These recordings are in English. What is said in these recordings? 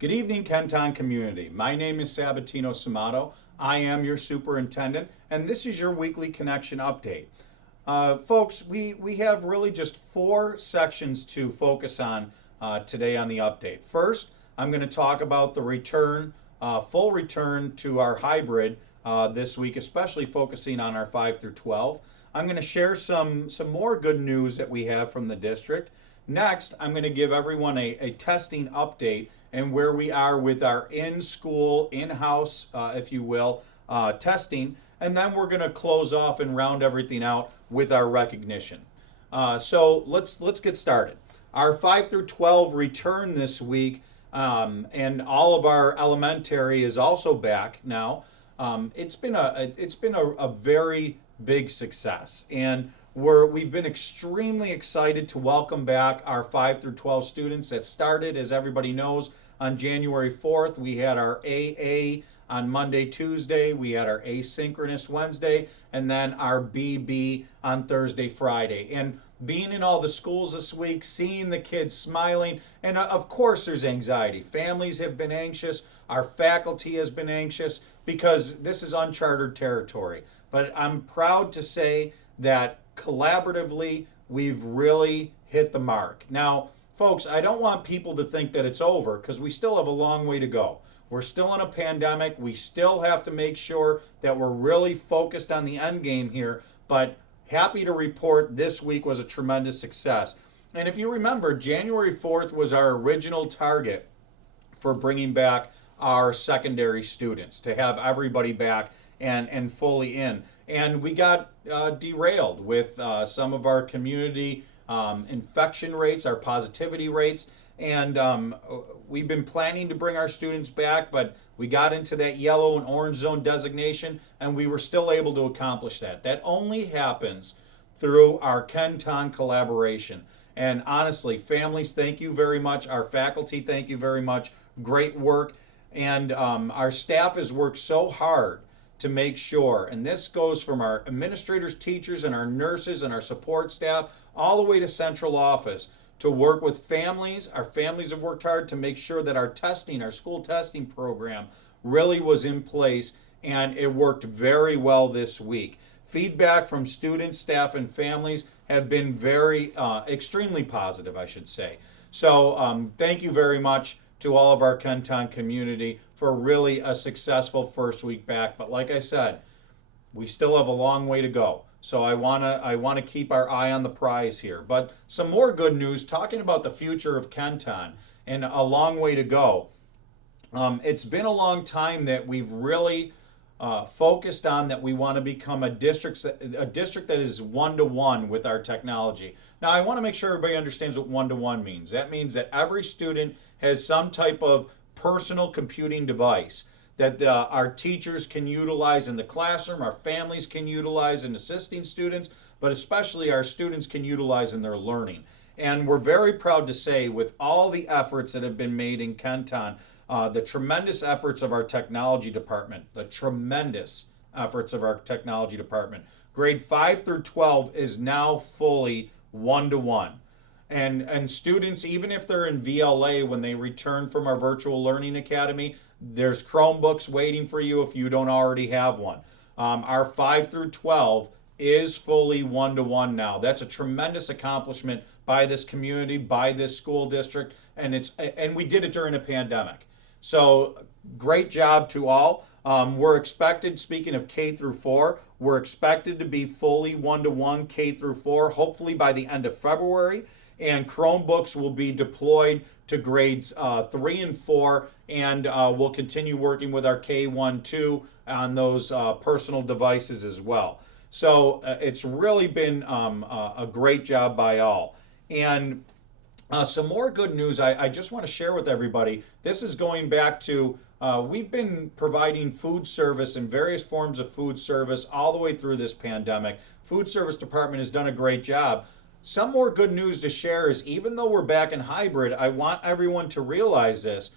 Good evening, Kenton community. My name is Sabatino Samato. I am your superintendent, and this is your weekly connection update. Folks, we have really just four sections to focus on today on the update. First, I'm going to talk about the return, full return to our hybrid this week, especially focusing on our 5 through 12. I'm going to share some more good news that we have from the district. Next, I'm going to give everyone a testing update and where we are with our in-school, in-house, if you will, testing. And then we're going to close off and round everything out with our recognition. So let's get started. Our 5 through 12 return this week, and all of our elementary is also back now. It's been a very big success, and we've been extremely excited to welcome back our 5 through 12 students that started, as everybody knows, on January 4th. We had our AA on Monday, Tuesday. We had our asynchronous Wednesday, and then our BB on Thursday, Friday. And being in all the schools this week, seeing the kids smiling, and of course there's anxiety. Families have been anxious. Our faculty has been anxious because this is uncharted territory. But I'm proud to say that collaboratively, we've really hit the mark. Now, folks, I don't want people to think that it's over because we still have a long way to go. We're still in a pandemic. We still have to make sure that we're really focused on the end game here, but happy to report this week was a tremendous success. And if you remember, January 4th was our original target for bringing back our secondary students, to have everybody back and fully in. And we got derailed with some of our community infection rates, our positivity rates, and we've been planning to bring our students back, but we got into that yellow and orange zone designation, and we were still able to accomplish that. That only happens through our Kenton collaboration. And honestly, families, thank you very much. Our faculty, thank you very much. Great work. And our staff has worked so hard to make sure, and this goes from our administrators, teachers, and our nurses and our support staff, all the way to central office, to work with families. Our families have worked hard to make sure that our testing, our school testing program, really was in place, and it worked very well this week. Feedback from students, staff, and families have been very, extremely positive, I should say. So thank you very much to all of our Kenton community for really a successful first week back. But like I said, we still have a long way to go. So I wanna keep our eye on the prize here. But some more good news, talking about the future of Kenton and a long way to go. It's been a long time that we've really focused on that we want to become a district that is one-to-one with our technology. Now, I want to make sure everybody understands what one-to-one means. That means that every student has some type of personal computing device that our teachers can utilize in the classroom, our families can utilize in assisting students, but especially our students can utilize in their learning. And we're very proud to say, with all the efforts that have been made in Kenton, the tremendous efforts of our technology department, grade 5 through 12 is now fully one-to-one. And students, even if they're in VLA, when they return from our virtual learning academy, there's Chromebooks waiting for you if you don't already have one. Our 5 through 12 is fully one-to-one now. That's a tremendous accomplishment by this community, by this school district, and we did it during a pandemic. So great job to all. We're expected, speaking of K through 4, we're expected to be fully one-to-one K through 4, hopefully by the end of February. And Chromebooks will be deployed to grades 3 and 4, and we'll continue working with our K1, 2 on those personal devices as well. So it's really been a great job by all. And some more good news I just want to share with everybody. This is going back to, we've been providing food service and various forms of food service all the way through this pandemic. Food service department has done a great job. Some more good news to share is, even though we're back in hybrid, I want everyone to realize this,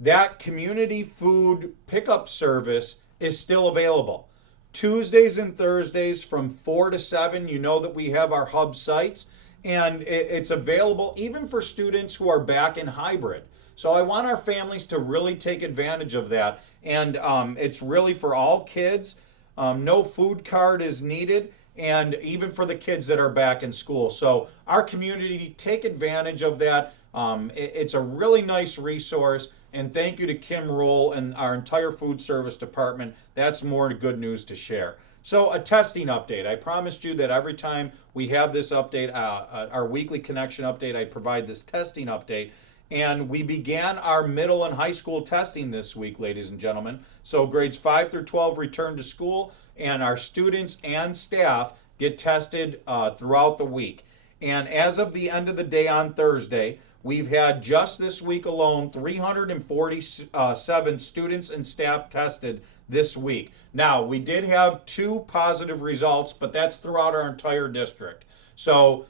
that community food pickup service is still available. Tuesdays and Thursdays from 4 to 7, you know that we have our hub sites, and it's available even for students who are back in hybrid. So I want our families to really take advantage of that. And it's really for all kids. No food card is needed, and even for the kids that are back in school. So our community, take advantage of that. It's a really nice resource. And thank you to Kim Rule and our entire food service department. That's more good news to share. So a testing update. I promised you that every time we have this update, our weekly connection update, I provide this testing update. And we began our middle and high school testing this week, ladies and gentlemen. So grades 5 through 12 return to school, and our students and staff get tested throughout the week. And as of the end of the day on Thursday, we've had just this week alone 347 students and staff tested this week. Now, we did have 2 positive results, but that's throughout our entire district. So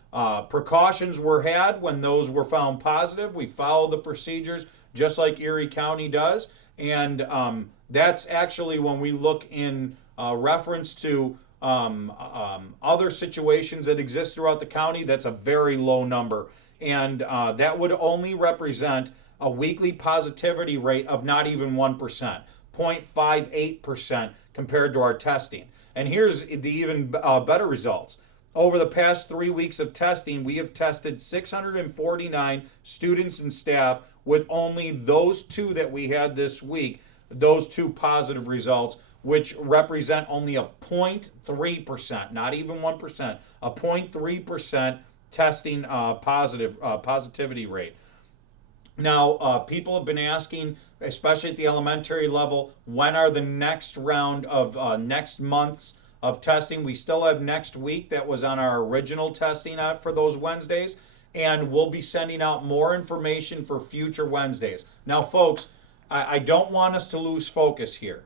precautions were had when those were found positive. We followed the procedures just like Erie County does. And that's actually when we look in reference to other situations that exist throughout the county, that's a very low number. And that would only represent a weekly positivity rate of not even 1%, 0.58% compared to our testing. And here's the even better results. Over the past 3 weeks of testing, we have tested 649 students and staff with only those 2 that we had this week, those 2 positive results, which represent only a 0.3%, not even 1%, a 0.3% testing positivity rate. Now, people have been asking, especially at the elementary level, when are the next round of next month's of testing? We still have next week. That was on our original testing out for those Wednesdays, and we'll be sending out more information for future Wednesdays. Now, folks, I don't want us to lose focus here.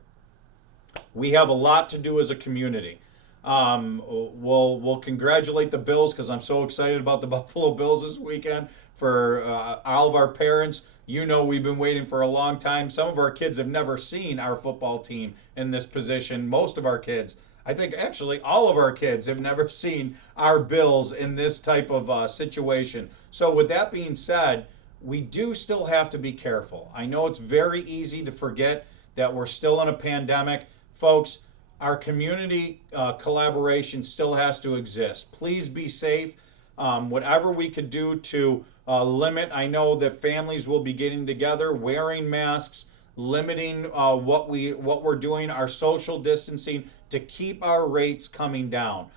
We have a lot to do as a community. We'll congratulate the Bills because I'm so excited about the Buffalo Bills this weekend. For all of our parents, you know we've been waiting for a long time. Some of our kids have never seen our football team in this position. Most of our kids, I think actually all of our kids, have never seen our Bills in this type of situation. So with that being said, we do still have to be careful. I know it's very easy to forget that we're still in a pandemic. Folks, our community collaboration still has to exist. Please be safe. Whatever we could do to limit, I know that families will be getting together, wearing masks, limiting what we're doing, our social distancing, to keep our rates coming down.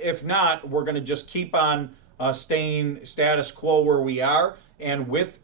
If not, we're going to just keep on staying status quo where we are. And with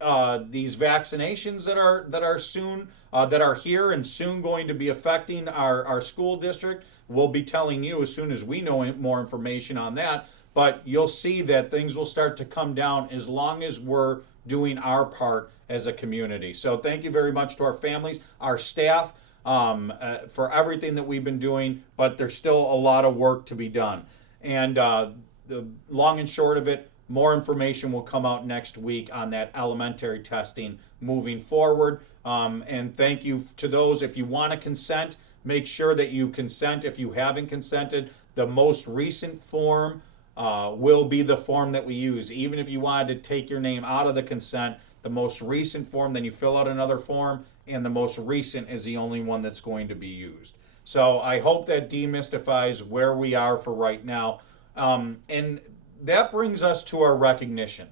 these vaccinations that are soon that are here and soon going to be affecting our school district, we'll be telling you as soon as we know more information on that. But you'll see that things will start to come down as long as we're doing our part as a community. So thank you very much to our families, our staff, for everything that we've been doing. But there's still a lot of work to be done. And the long and short of it, more information will come out next week on that elementary testing moving forward. And thank you to those. If you want to consent, make sure that you consent. If you haven't consented, the most recent form will be the form that we use. Even if you wanted to take your name out of the consent, the most recent form, then you fill out another form, and the most recent is the only one that's going to be used. So I hope that demystifies where we are for right now. And that brings us to our recognition.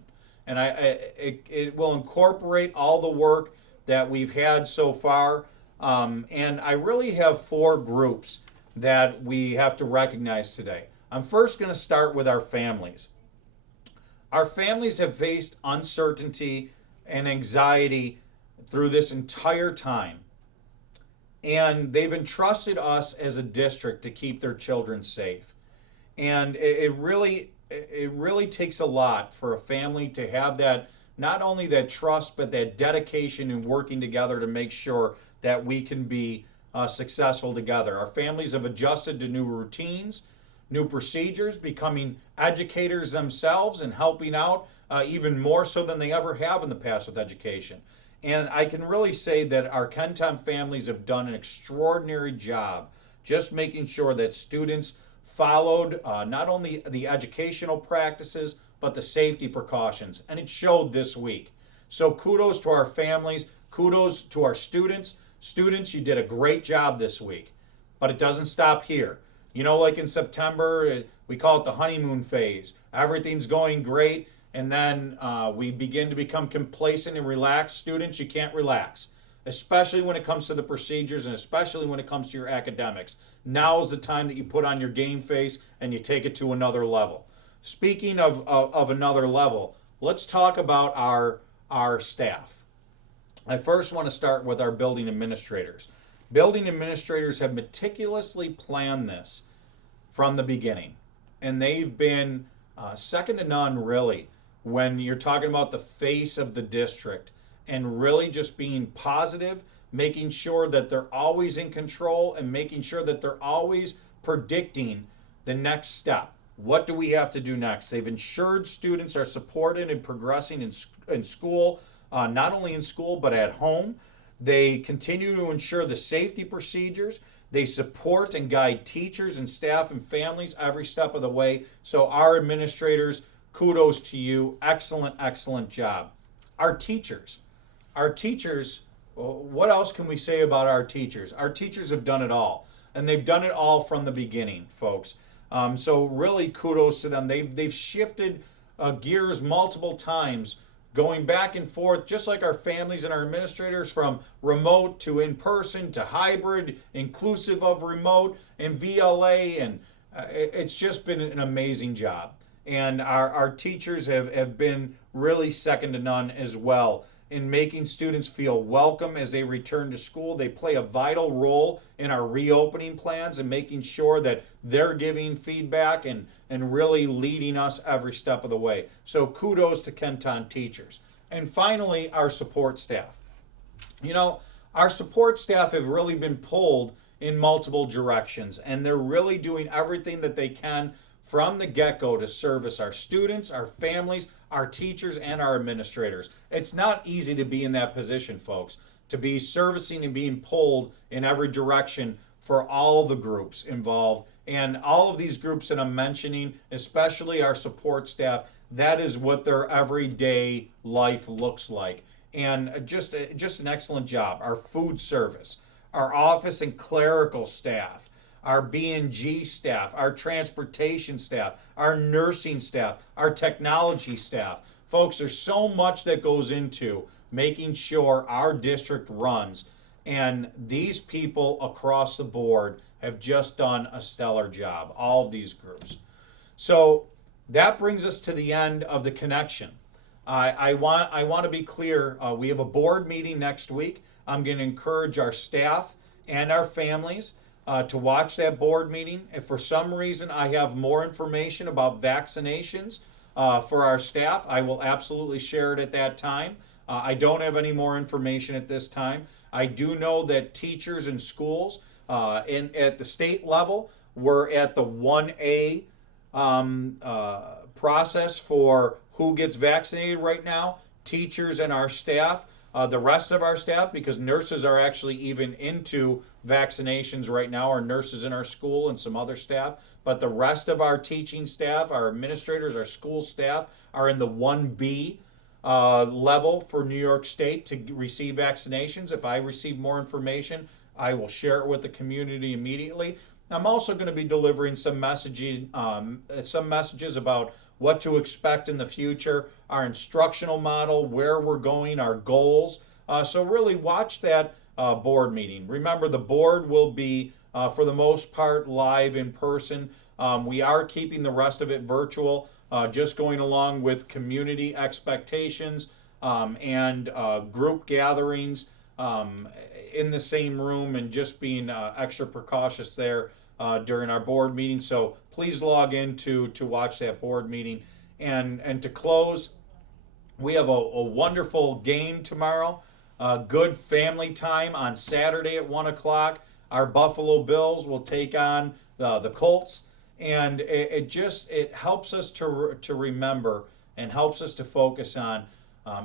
And it will incorporate all the work that we've had so far. And I really have 4 groups that we have to recognize today. I'm first going to start with our families. Our families have faced uncertainty and anxiety through this entire time. And they've entrusted us as a district to keep their children safe. And it really takes a lot for a family to have that, not only that trust, but that dedication in working together to make sure that we can be successful together. Our families have adjusted to new routines, new procedures, becoming educators themselves and helping out even more so than they ever have in the past with education. And I can really say that our Kenton families have done an extraordinary job just making sure that students followed not only the educational practices, but the safety precautions. And it showed this week. So kudos to our families, kudos to our students. Students, you did a great job this week, but it doesn't stop here. You know, like in September, we call it the honeymoon phase. Everything's going great, and then we begin to become complacent and relaxed. Students, you can't relax, especially when it comes to the procedures and especially when it comes to your academics. Now is the time that you put on your game face and you take it to another level. Speaking of another level, let's talk about our staff. I first want to start with our building administrators. Building administrators have meticulously planned this from the beginning, and they've been second to none, really, when you're talking about the face of the district and really just being positive, making sure that they're always in control and making sure that they're always predicting the next step. What do we have to do next? They've ensured students are supported and progressing in school, not only in school but at home. They continue to ensure the safety procedures. They support and guide teachers and staff and families every step of the way. So our administrators, kudos to you. Excellent, excellent job. Our teachers. What else can we say about our teachers? Our teachers have done it all, and they've done it all from the beginning, folks. So really kudos to them. They've shifted gears multiple times, going back and forth, just like our families and our administrators, from remote to in-person to hybrid, inclusive of remote and VLA, and it's just been an amazing job. And our teachers have been really second to none as well in making students feel welcome as they return to school. They play a vital role in our reopening plans and making sure that they're giving feedback and really leading us every step of the way. So kudos to Kenton teachers. And finally, our support staff. You know, our support staff have really been pulled in multiple directions, and they're really doing everything that they can from the get-go to service our students, our families, our teachers, and our administrators. It's not easy to be in that position, folks, to be servicing and being pulled in every direction for all the groups involved. And all of these groups that I'm mentioning, especially our support staff, that is what their everyday life looks like. And just an excellent job. Our food service, our office and clerical staff, our B&G staff, our transportation staff, our nursing staff, our technology staff. Folks, there's so much that goes into making sure our district runs, and these people across the board have just done a stellar job, all of these groups. So that brings us to the end of the connection. I want to be clear, we have a board meeting next week. I'm going to encourage our staff and our families to watch that board meeting. If for some reason I have more information about vaccinations for our staff, I will absolutely share it at that time. I don't have any more information at this time. I do know that teachers in schools at the state level, we're at the 1A process for who gets vaccinated right now, teachers and our staff. The rest of our staff, because nurses are actually even into vaccinations right now, our nurses in our school and some other staff, but the rest of our teaching staff, our administrators, our school staff are in the 1B level for New York State to receive vaccinations. If I receive more information, I will share it with the community immediately. I'm also going to be delivering some messages about what to expect in the future, our instructional model, where we're going, our goals. So really watch that board meeting. Remember, the board will be, for the most part, live in person. We are keeping the rest of it virtual, just going along with community expectations and group gatherings in the same room, and just being extra precautious there during our board meeting. So please log in to watch that board meeting. And to close, we have a wonderful game tomorrow. Good family time on Saturday at 1 o'clock. Our Buffalo Bills will take on the Colts. And it helps us to remember and helps us to focus on,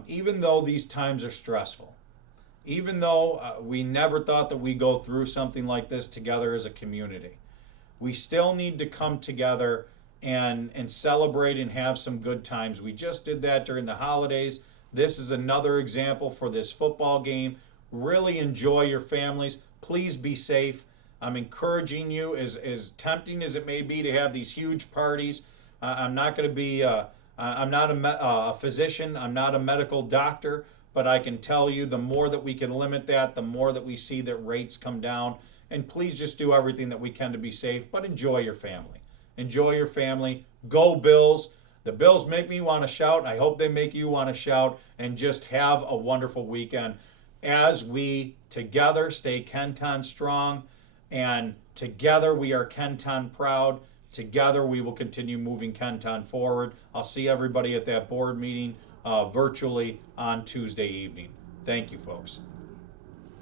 even though these times are stressful, even though we never thought that we'd go through something like this together as a community, we still need to come together and celebrate and have some good times. We just did that during the holidays. This is another example for this football game. Really enjoy your families. Please be safe. I'm encouraging you, as tempting as it may be to have these huge parties. I'm not going to be, I'm not a physician, I'm not a medical doctor, but I can tell you the more that we can limit that, the more that we see that rates come down. And please just do everything that we can to be safe, but enjoy your family. Enjoy your family. Go Bills. The Bills make me want to shout. I hope they make you want to shout, and just have a wonderful weekend as we together stay Kenton strong, and together we are Kenton proud. Together we will continue moving Kenton forward. I'll see everybody at that board meeting virtually on Tuesday evening. Thank you, folks.